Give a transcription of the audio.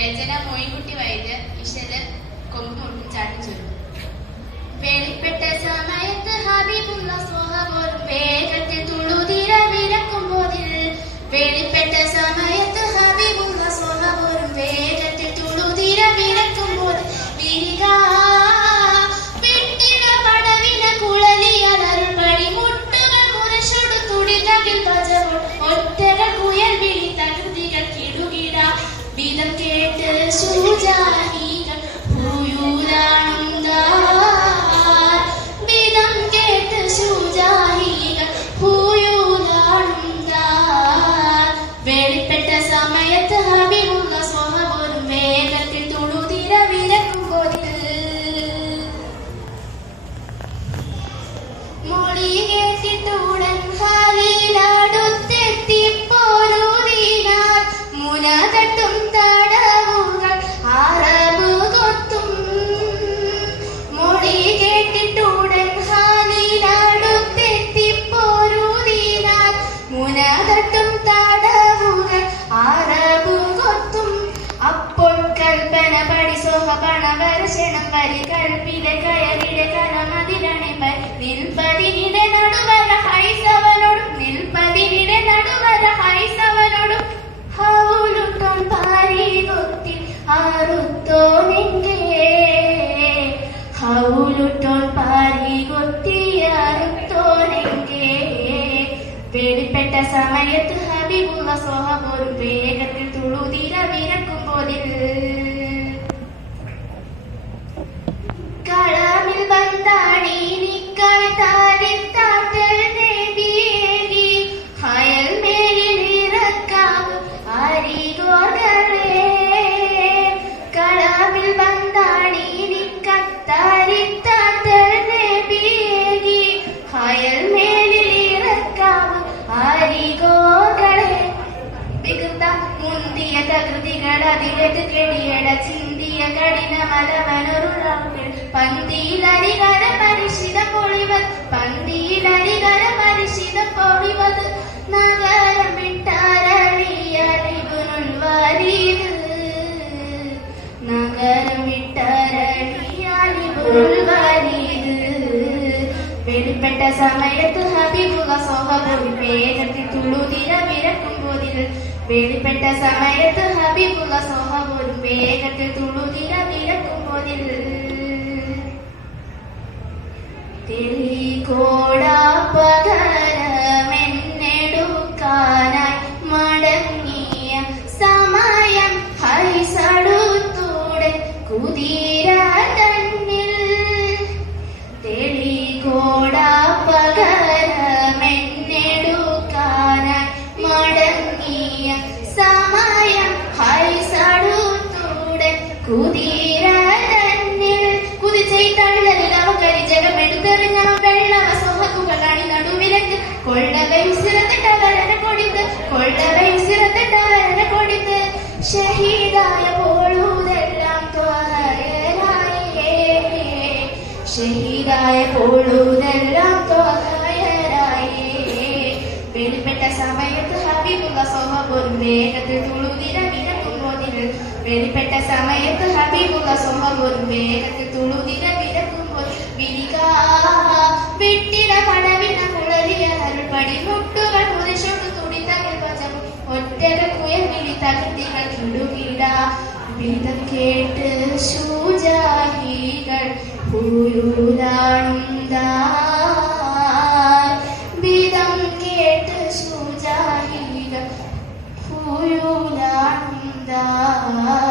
രചന മോയിൻകുട്ടി വൈദ്യർ ഇശൽ കൊമ്പുമുട്ടും ചാട്ടും ചുരുക്കും വെളിപ്പെട്ട സമയത്ത് ഹബീബുള്ള സ്വഹപോലും വേഗത്തിൽ തുളുതിര വിരക്കുമ്പോതിൽ വെളിപ്പെട്ട സമയത്ത് ഹബീബുള്ള സ്വഹപോലും വേഗത്തിൽ തുളുതിര വിരക്കുമ്പോൾ വിരിക വിട്ടിട പടവിന കുഴലിയലരുൾ പടി മുട്ടുകൾ മുരശൊടു തുടിതകിൽ പജവൾ ഒറ്റകൾ കുയൽ വിളി തകൃതികൾ കിടുകിട. വിധം 耶稣，我叫。സമയത്ത് ഹബീബുള്ള സ്വഹപോലും വേഗത്തിൽ തുളുതിര ഹയൽ മേലിൽ ഇറക്കാവ് അരികോകളെ വികൃത മുന്തിയ തകൃതികൾ അതിലേക്ക് കെടിയട ചിന്തിയ കഠിന പന്തിയിലരികര പരിശിത പൊളിവത് പന്തിയിലരികര പരിശിത പൊളിവത്. നഗരം വിട്ടരളിയലിബുനുൽ വരീത് നഗരം വിട്ടരളിയലിബുനുൽ വരീത് വെളിപ്പെട്ട സമയത്ത് ഹബീബുള്ള സോഹബോൾ വേഗത്തിൽ തുളുതിര വിരക്കുമ്പോതിൽ. വെളിപ്പെട്ട സമയത്ത് ഹബീബുള്ള സോഹബോൾ വേഗത്തിൽ തുളുതിര വിരക്കുമ്പോതിൽ. കുതിര തന്നിൽ കുതിച്ചൈ തള്ളലിൽ അവക്കരി ജഗമെടുത്തെറിഞ്ഞ വെള്ള സുഹകുകൾ അണി നടുവിലക്ക് കൊള്ളവൈ സിറത്തിട്ടവരനെ കൊടിത്ത് ഷഹീദായ പോളൂതെല്ലാം ത്വഹയനായേ ഷഹീദായ പോളൂതെല്ലാം ത്വഹയനായേ വെളിപ്പെട്ട സമയത്ത് ഹബീബുള്ള സോഹബോലും വേഗത്തിൽ തുളുതിര വിരക്കുമ്പോതിൽ വെളിപ്പെട്ട സമയത്ത് ഹബീബുള്ള സോഹബോലും വേഗത്തിൽ തുളുതിര വിരക്കുമ്പോൾ വിരിക വിട്ടിട പടവിന കുളരിയ അരുൾപടി മുട്ടുകൾ മുറിച്ചോട് തുടിത്തകൾ പച്ചവും ഒറ്റകൾ കുയൽ വിളി തകൃതികൾ കിടുകിട വിധം കേട്ട് ശൂജാഹികൾ പൂയൂരാണുണ്ടാ വിധം amar.